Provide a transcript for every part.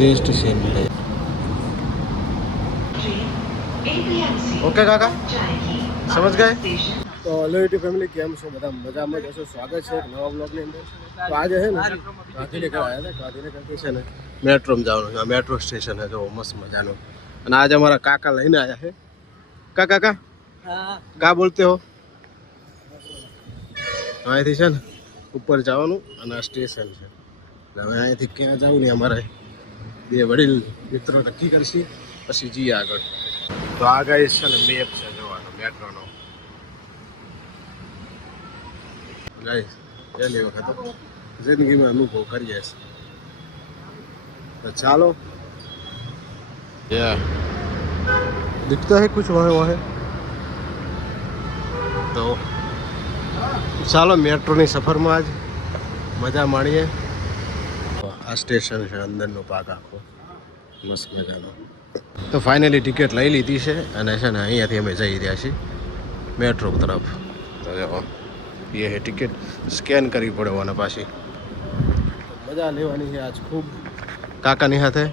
Best scene है। Okay काका समझ गए। तो हेलो यूट्यूब फैमिली केम छो બધા મજામાં જશો। સ્વાગત છે એક નવા બ્લોગની અંદર। તો આજે છે ને ગાંધીનગર આવ્યા હતા। ગાંધીનગરથી છે ને મેટ્રોમાં જવાનું છે। મેટ્રો સ્ટેશન છે જો મસ્ત મજાનું। અને આજે અમારા કાકા લઈને આવ્યા છે। કાકા हाँ કા બોલતે હો? અહીંથી છે ને ઉપર જવાનું અને આ સ્ટેશન છે। હવે અહીંથી ક્યાં જવું ને અમારે બે વડીલ મિત્રો નક્કી કરશે પછી જઈએ આગળ। તો આ ગાઈસ છે ને મેપ છે જોવાનો મેટ્રોનો। गाइस पहली वक्त जिंदगी में अनुभव करिए। तो चलो या दिखता है कुछ वहाँ वहाँ तो चलो मेट्रो ની સફરમાં આજ મજા માણીએ। આ સ્ટેશન છે અંદરનો ભાગ આખો મસ્ત મજાનો। તો ફાઇનલી ટિકિટ લઈ લીધી છે અને છે ને અહીંયાથી અમે જઈ રહ્યા છીએ મેટ્રો તરફ। તો જો ये है टिकट स्कैन करवी पड़े वाना पासी मजा लेवानी है आज खूब। काका नहीं हाथ है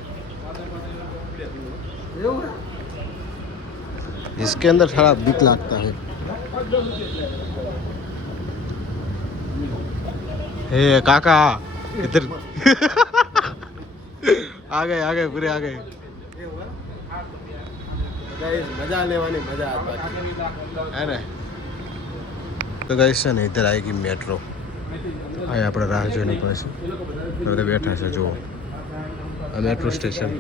इसके अंदर थोड़ा बीक लगता है। हे काका इधर आ गए पूरे आ गए। मजा लेवानी मजा आता है ना। तो गाइस છે ને इधर आएगी मेट्रो। આ આપણે રાહ જોઈને પડશે બધા બેઠા છે જો આ મેટ્રો સ્ટેશન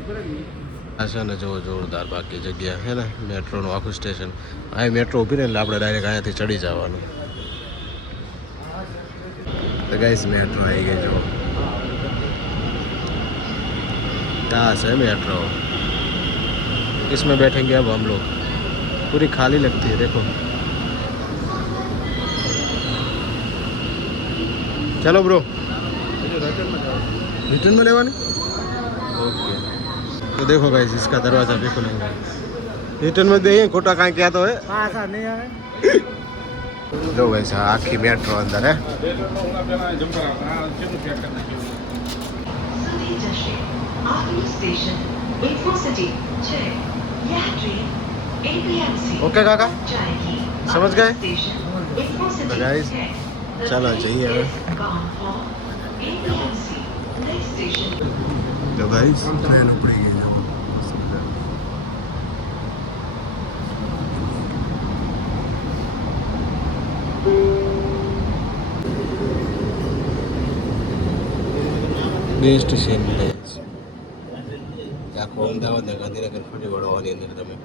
આ છે ને જો જોરદાર બાકી જગ્યા છે ને મેટ્રોનું આખું સ્ટેશન। આ મેટ્રો ઊભી રહે એટલે આપણે ડાયરેક્ટ અહીંયાથી ચડી જવાનું। तो गाइस मेट्रो आई गई जो कहाँ से मेट्रो इसमें बैठेंगे अब हम लोग। पूरी खाली लगती है देखो। चलो ब्रो रिटर्न में लेवानी ओके। तो देखो गाइस इसका दरवाजा भी खुलेंगे रिटर्न में देखिए खोटा कहाँ क्या तो है नहीं है। जो गाइस आखी मेट्रो अंदर है। ओके काका समझ गए। तो गाइस चलो जाइए तो गाइस ट्रेन उपड़ी गई बेस्ट सीन है। આખો અમદાવાદ ગાંધીનગર ફરી વળવાની અંદર તમે।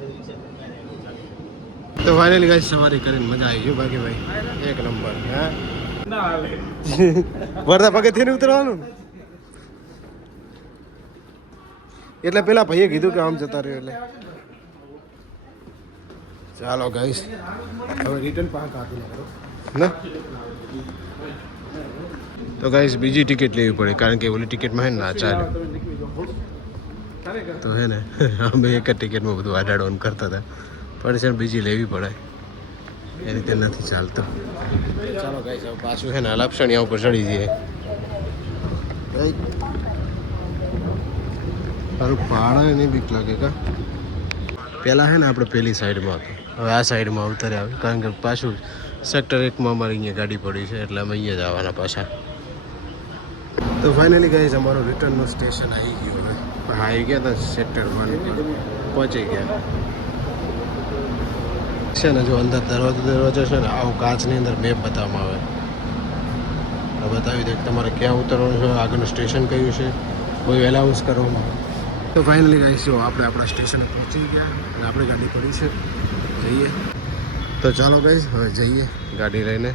તો ફાઇનલી ગાઈસ સવારી કરીને મજા આવી ગઈ બાકી ભાઈ એક નંબર। હા વરદા પગથિયે ઉતરવાનું એટલે પેલા ભાઈએ કીધું કે આમ જતા રહ્યો એટલે ચાલો ગાઈસ હવે રિટર્ન પાક આપીને કરો ને। તો ગાઈસ બીજી ટિકિટ લેવી પડે કારણ કે ઓલી ટિકિટમાં હે ના ચાલે। તો હે ને અમે એક જ ટિકિટમાં બધું આડાડોન કરતા હતા પણ છે બીજી લેવી પડે એ રીતે નથી ચાલતું। ચાલો ગાઈસ હવે પાછું છે ને લપસણિયા ઉપર ચડી જઈએ। તારું પહાડ નહીં બીક લાગે કા? પહેલાં છે ને આપણે પેલી સાઈડમાં હતું હવે આ સાઈડમાં ઉતરે આવે કારણ કે પાછું સેક્ટર 1માં અમારી અહીંયા ગાડી પડી છે એટલે અમે અહીંયા જ આવવાના પાછા। તો ફાઇનલી ગાઈસ અમારું રિટર્નનું સ્ટેશન આવી ગયું। હવે આવી ગયા હતા સેક્ટર 1 પર પહોંચી ગયા છે ને। જો અંદર દરવાજો છે ને આવું કાચની અંદર મેપ બતાવવામાં આવે બતાવી દે તમારે ક્યાં ઉતરવાનું છે આગળનું સ્ટેશન કયું છે કોઈ એલાઉન્સ કરવામાં આવે। તો ફાઇનલી ગાઈસ જો આપણે આપણા સ્ટેશને પહોંચી ગયા અને આપણી ગાડી પડી છે જઈએ। તો ચાલો ગાઈસ હવે જઈએ ગાડી લઈને।